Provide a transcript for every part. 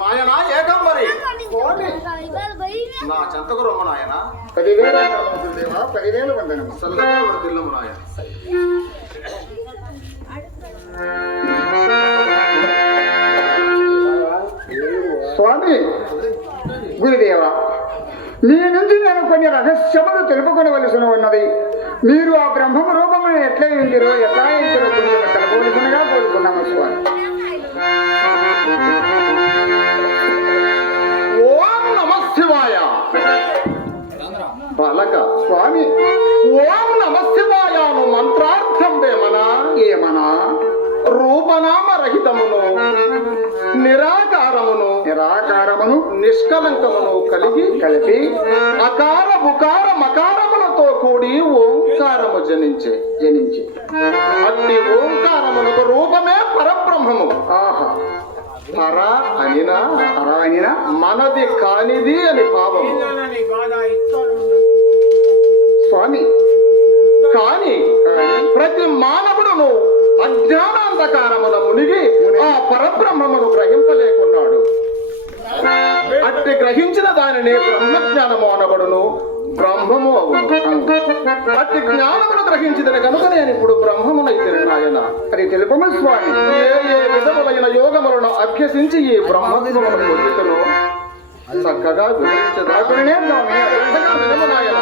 నాయన ఏకంబరి నా చెంతకు రొమ్మ నాయన 10,000 వందనము చల్లగా వర్దిల్లము నాయన. స్వామి గురుదేవ, మీ నుంచి నేను కొన్ని రహస్యములు తెలుపుకొనవలసి ఉన్నది. మీరు ఆ బ్రహ్మము రూపమును ఎట్లా ఇంటిరో ఎట్లా ఇంటిరో కొంచెం కలపవలసినగా కోరుకున్నాము స్వామి. ఓం నమః శివాయ. బాలక స్వామి, ఓం నమః శివాయను మంత్రార్థం ఏమనా రూపనామ రహితమును నిరాకారమును నిష్కలంకమును కలిపి అకార బుకార మకారములతో కూడి ఓంకారము జనించే అట్టి ఓంకారమునకు రూపమే పరబ్రహ్మము. ఆహా, పర అనినా మనది కానిది అని భావము స్వామి. కాని ప్రతి మానవుడును అజ్ఞానాంధకారముల మునిగి ఆ పరబ్రహ్మమును గ్రహింపలేకున్నాడు. అట్టి గ్రహించిన దానిని బ్రహ్మజ్ఞానము అనబడును, బ్రహ్మము అవును. అట్టి జ్ఞానమును గ్రహించిన కనుక నేను ఇప్పుడు బ్రహ్మమునైతే నాయన. అది తెలుపము స్వామి. ఏ విధములైన యోగములను అభ్యసించి ఈ బ్రహ్మజ్ఞానమును పొందుతును చక్కగా వివరించదాకునే వినము నాయన.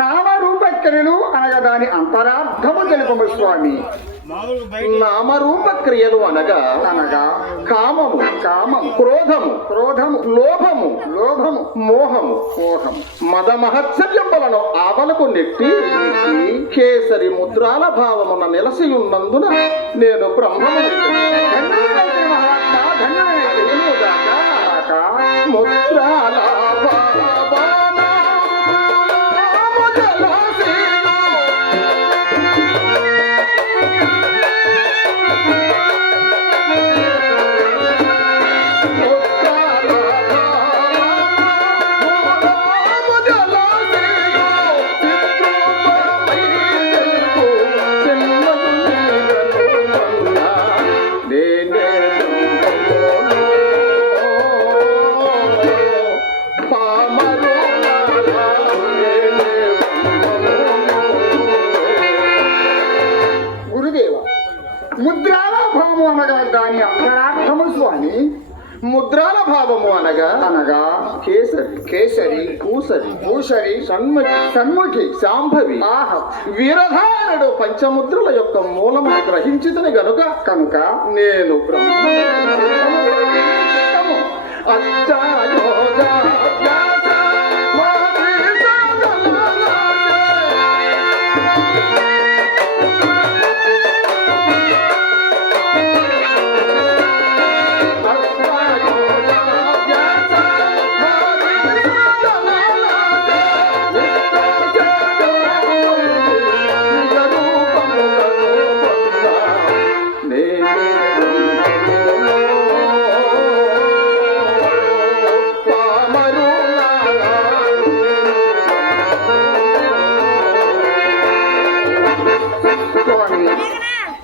నామరూపక్రియలు అనగా దాని అంతరార్థము తెలుపము స్వామి. నామరూప క్రియలు అనగా కామము, క్రోధము, లోభము, మోహము, మద మహత్సర్యములను ఆవలకు నెట్టి కేసరి ముద్రాల భావమున నెలసి ఉన్నందున నేను బ్రహ్మము ముద్రాల ముద్రాల భావము అనగా దాని అంతరార్థము స్వామి. ముద్రాల భావము అనగా కేసరి, భూసరి, సన్ముఖి, శాంభవి, వీరధారుడు పంచముద్రల యొక్క మూలము గ్రహించిదని కనుక నేను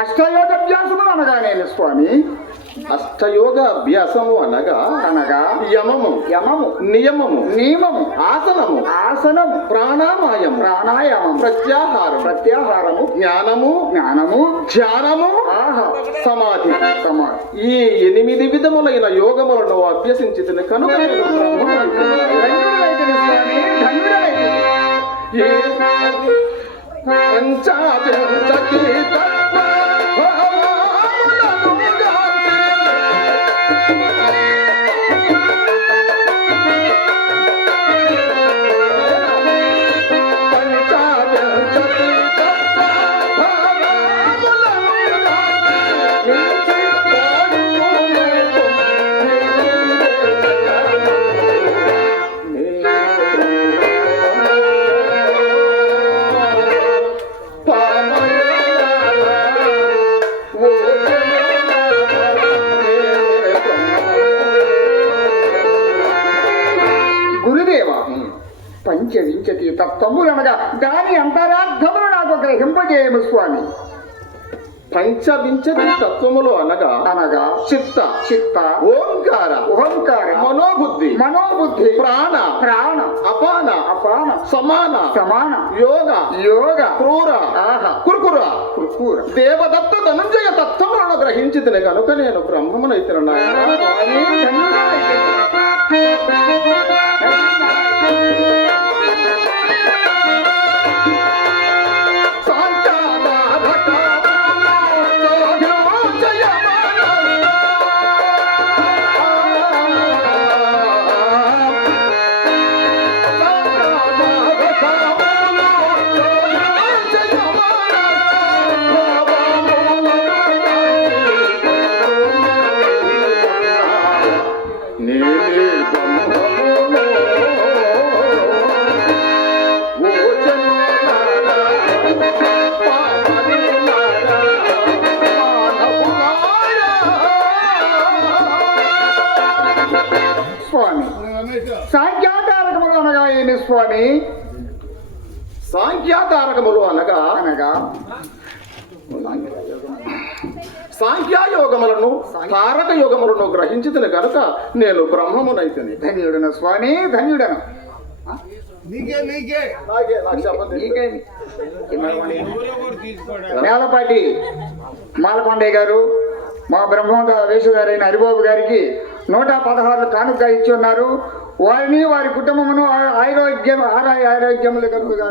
అష్టయోగ అభ్యాసము అనగా నేను స్వామి అష్టయోగ అభ్యాసము అనగా అనగా యమము యమము నియమము నియమము ఆసనము ఆసనము ప్రాణాయామం ప్రాణాయామం ప్రత్యాహారం ప్రత్యాహారము జ్ఞానము జ్ఞానము ధ్యానము ఆహా సమాధి సమాధి ఈ 8 విధములైన యోగములను అభ్యసించి కనుక నేను బ్రహ్మమునైతిని. ధన్యుడైతిని స్వామి ధన్యుడైతిని. ఏ పంచాభ్యంతతి తత్వభావములను గాంచి. పంచాభ్యంతతి తత్వభావములను గాంచి. గురుదేవ పంచవించతి తత్వములనగా దాని అంతరార్థములు నాకు గ్రహింపజేయము స్వామి. పంచవింశతి తత్వములు అనగా అనగా చిత్త చిత్త ఓంకార ఓంకార మనోబుద్ధి మనోబుద్ధి ప్రాణ ప్రాణ అపాన అపాన సమాన సమాన యోగ యోగ క్రూర ఆహా కుర్కుర కృపూర దేవదత్త ధనంజయ తత్వములను గ్రహించితిని కనుక నేను బ్రహ్మమునైతిని నాయన. స్వామి ధన్యుడైతిని. స్వామి సాంఖ్యాకారకములు అనగా ఏమి స్వామి? సాంఖ్యాతారకములు అనగా అనగా సాంఖ్యాయోగములను తారక యోగములను గ్రహించితిని కనుక నేను బ్రహ్మమునైతిని. ధన్యుడను స్వామి ధన్యుడను. నీకేమి? మేలపాటి మాలకొండయ్య గారు మా బ్రహ్మోద వేషధారైన హరిబాబు గారికి 116 కానుక ఇచ్చి ఉన్నారు. వారిని వారి కుటుంబమును ఆరోగ్యములు కలుగుగా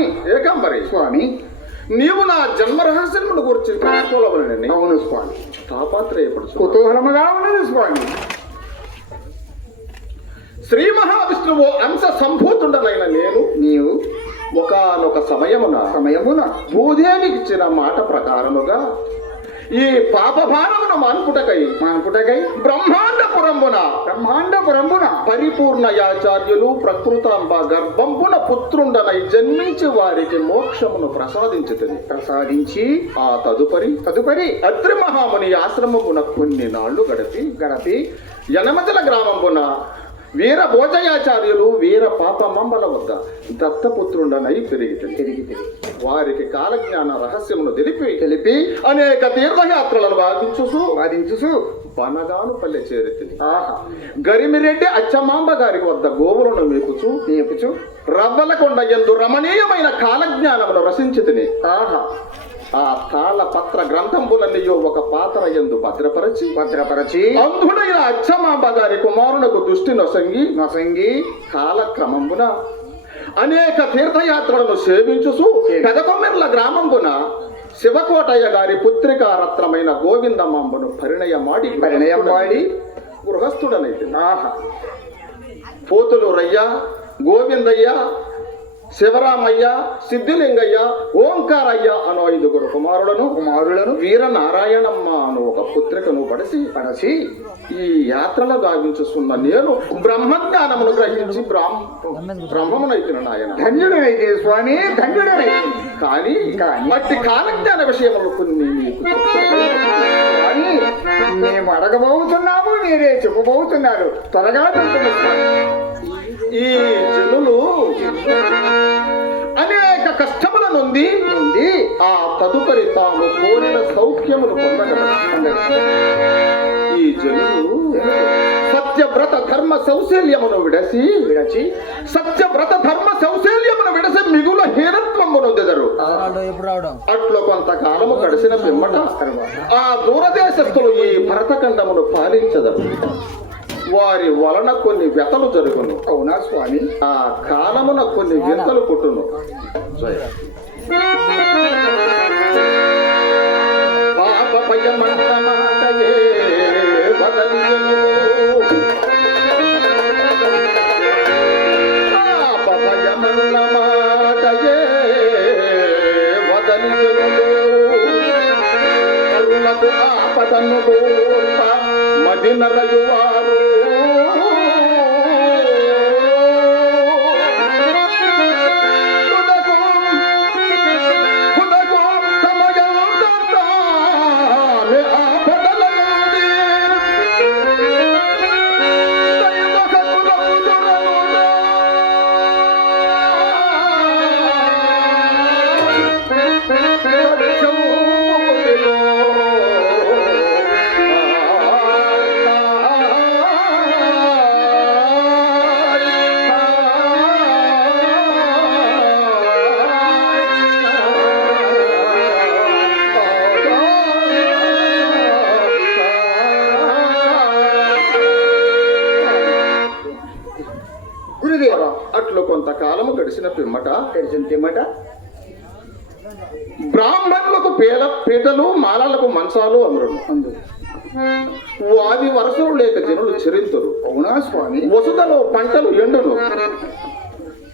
స్వామి ఏకాంబరి, స్వామి నీవు నా జన్మ రహస్యమును గురించి తెలుసుకోవాలని అవును స్వామి తాపాత్రయపడుచు కుతూహలముగా ఉన్నది స్వామి. శ్రీ మహావిష్ణువు అంశ సంభూతుండనైన నేను నీవు ఒకానొక సమయమున భూదేవికి ఇచ్చిన మాట ప్రకారముగా ఈ పాపభారమును మాన్పుటకై బ్రహ్మాండపురంబున పరిపూర్ణ యాచార్యులు ప్రకృతాంబ గర్భంబున పుత్రుండనై జన్మించి వారికి మోక్షమును ప్రసాదించి ఆ తదుపరి అత్రి మహాముని ఆశ్రమమున కొన్ని నాళ్లు గడపి యనమజల గ్రామంబున వీర భోజయాచార్యులు వీర పాపమంబల వద్ద దత్తపుత్రుండనై పెరిగి వారికి కాలజ్ఞాన రహస్యమును తెలిపి అనేక తీర్థయాత్రలను వాదించుసు బనగాను పల్లె చేరితిని. గరిమిరెడ్డి అచ్చమాంబ గారి వద్ద గోవులను మేపుచు రవ్వలకొండ యందు రమణీయమైన కాలజ్ఞానమును రసించితిని. ఆ తాళ పత్ర గ్రంథంబులన్నయో ఒక పాత్ర యందు భద్రపరచి అంధుడైన అచ్చమాంబ గారి కుమారునకు దృష్టి నొసంగి కాలక్రమంబున అనేక తీర్థయాత్రలను సేవించుసు పెదకొమ్మెర్ల గ్రామంబున శివకోటయ్య గారి పుత్రికారత్నమైన గోవిందమ్మంబను పరిణయమాడి గృహస్థుడనైతే పోతులు రయ్య, గోవిందయ్య, శివరామయ్య, సిద్ధిలింగయ్య, ఓంకారయ్య అను 5 కుమారులను వీరనారాయణమ్మ అను ఒక పుత్రికను పడసి ఈ యాత్రలో గావించుస్తున్న నేను బ్రహ్మజ్ఞానమును గ్రహించి బ్రహ్మమునైతిన నాయన. ధన్యుడనైతే స్వామి ధన్యుడనైతే. కానీ మట్టి కాలజ్ఞాన విషయములు కొన్ని స్వామి మేము అడగబోతున్నాము, మీరే చెప్పబోతున్నారు. త్వరగా ఈ జనులు అనేక కష్టముల నుండి ఆ తదుపరి తాము కోరిన సౌఖ్యములు పొందగలరు. ఈ జనులు సత్యవ్రత ధర్మ సౌశల్యమును విడచి మిగుల హీనత్వమును దెదరు. అట్లు కొంతకాలము గడిచిన పిమ్మట ఆ దూరదేశస్థులు ఈ భరతఖండమును పాలించదరు. వారి వలన కొన్ని వ్యతలు జరుగును. అవునా స్వామి? ఆ కాలమున కొన్ని వింతలు పుట్టును. మదినరయువారు అట్లు కొంతకాలము గడిచిన పిమ్మట బ్రాహ్మణులకు పీటలు, మాలలకు మంచాలు అమరును. వాది వరసలు లేక జనులు చెరింతురు. అవునా స్వామి? వసుదలో పంటలు ఎండును,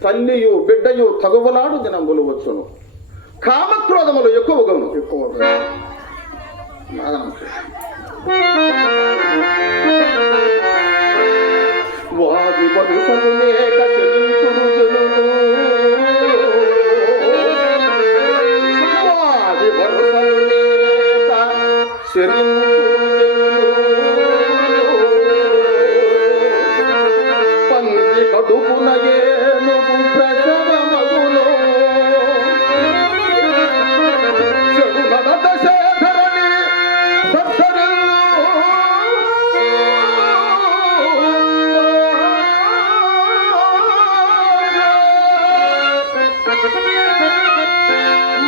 తల్లియు బిడ్డయు తగువలాడు దినంబులు వచ్చును. కామక్రోధములు ఎక్కువగాను. వాది వరుసలు లేక చెరింతురు జనులు, వాది వరుసలు లేక పంది కడుపున ఏనుగు ప్రసవమగులో చెడు నడత శేఖరణి సత్తరిల్లు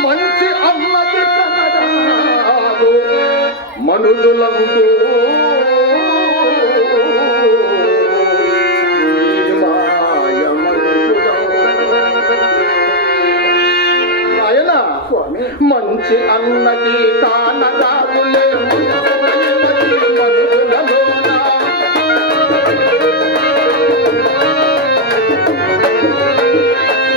మంచి అన్నది కనరాదు మనుజులందు మంచి అన్నకి కానరాగులే మనుషులలోన.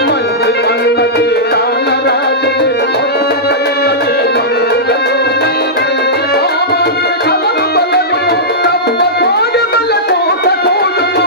మంచి అన్నకి కానరాగులే మనుషులైనది మనుషులలోన. కలలు తొలగును తప్ప కోడెమల కోట కోడును.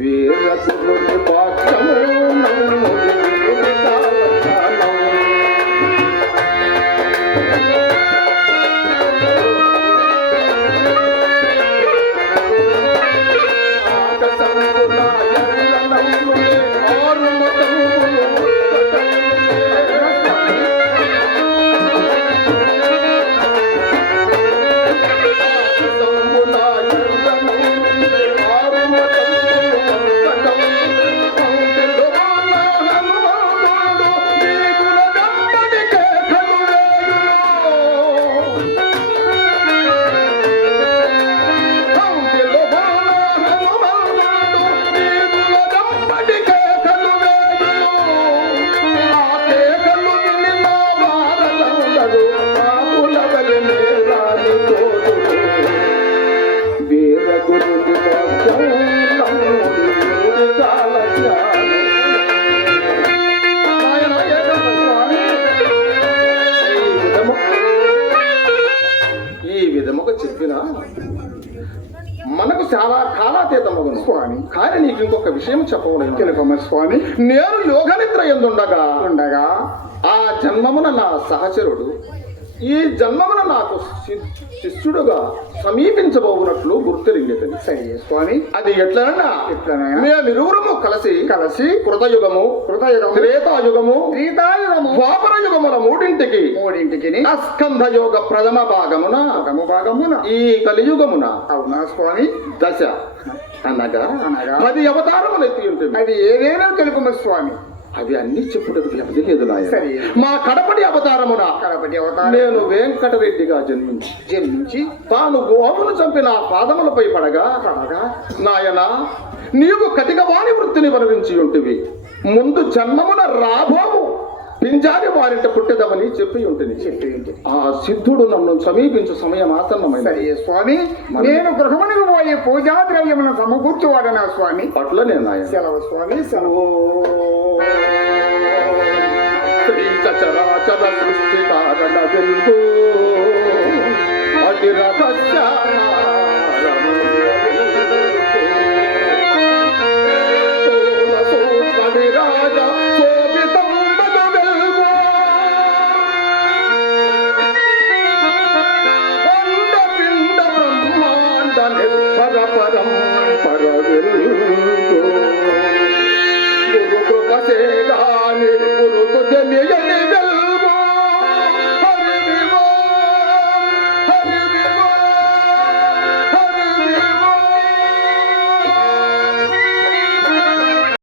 వీరపురుని పాక్షము నమ్ముడి కావచానం. ఆకసంగున ఎర్రనవ్వులే ఆరుమతములు వీరగురుని పాక్షం నమ్ముడి కాలజ్ఞానం. ఈ విధముగా చెప్పిన మనకు చాలా కాలాతీతమగును స్వామి. కానీ నీకు ఇంకొక విషయం చెప్పవలేదు. తెలుపమ్మ స్వామి. నేను యోగనిద్ర ఎందుండగా ఉండగా ఆ జన్మమున నా సహచరుడు ఈ జన్మమున నాకు శిష్యుడుగా సమీపించబోనట్లు గుర్తిరింగేదని. సరే స్వామి. అది ఎట్లనన్నా ఎట్లనైనా మేమిరువురము కలిసి కలిసి కృతయుగము త్రేతాయుగము ద్వాపర యుగముల మూడింటికి స్కంధ యోగ ప్రథమ భాగమున ఈ కలియుగమున అవునా స్వామి దశ అనగా 10 అవతారములు ఎత్తి ఉంటుంది. అది ఏదైనా తెలుపమ్మ స్వామి. అవి అన్ని చెప్పుటకు వ్యవధి లేదు నాయన. సరే. మా కడపటి అవతారమున నేను వెంకటరెడ్డిగా జన్మించి తాను గోవును చంపిన పాదములపై పడగా నాయన నీవు కటికవాణి వృత్తిని వరవించి ఉంటివి. ముందు జన్మమున రాబోవు పింజారి వారిట పుట్టెదమని చెప్పి ఉంటుంది. ఆ సిద్ధుడు నన్ను సమీపించు సమయం ఆసన్నమైనది. స్వామి నేను గృహమునికి పోయే పూజా ద్రవ్యములను సమకూర్చువాడనా స్వామి. అట్లనే నాయన. సెలవు స్వామి సెలవు. చరాచర సృష్టి కారణ బిందు అతి రహస్య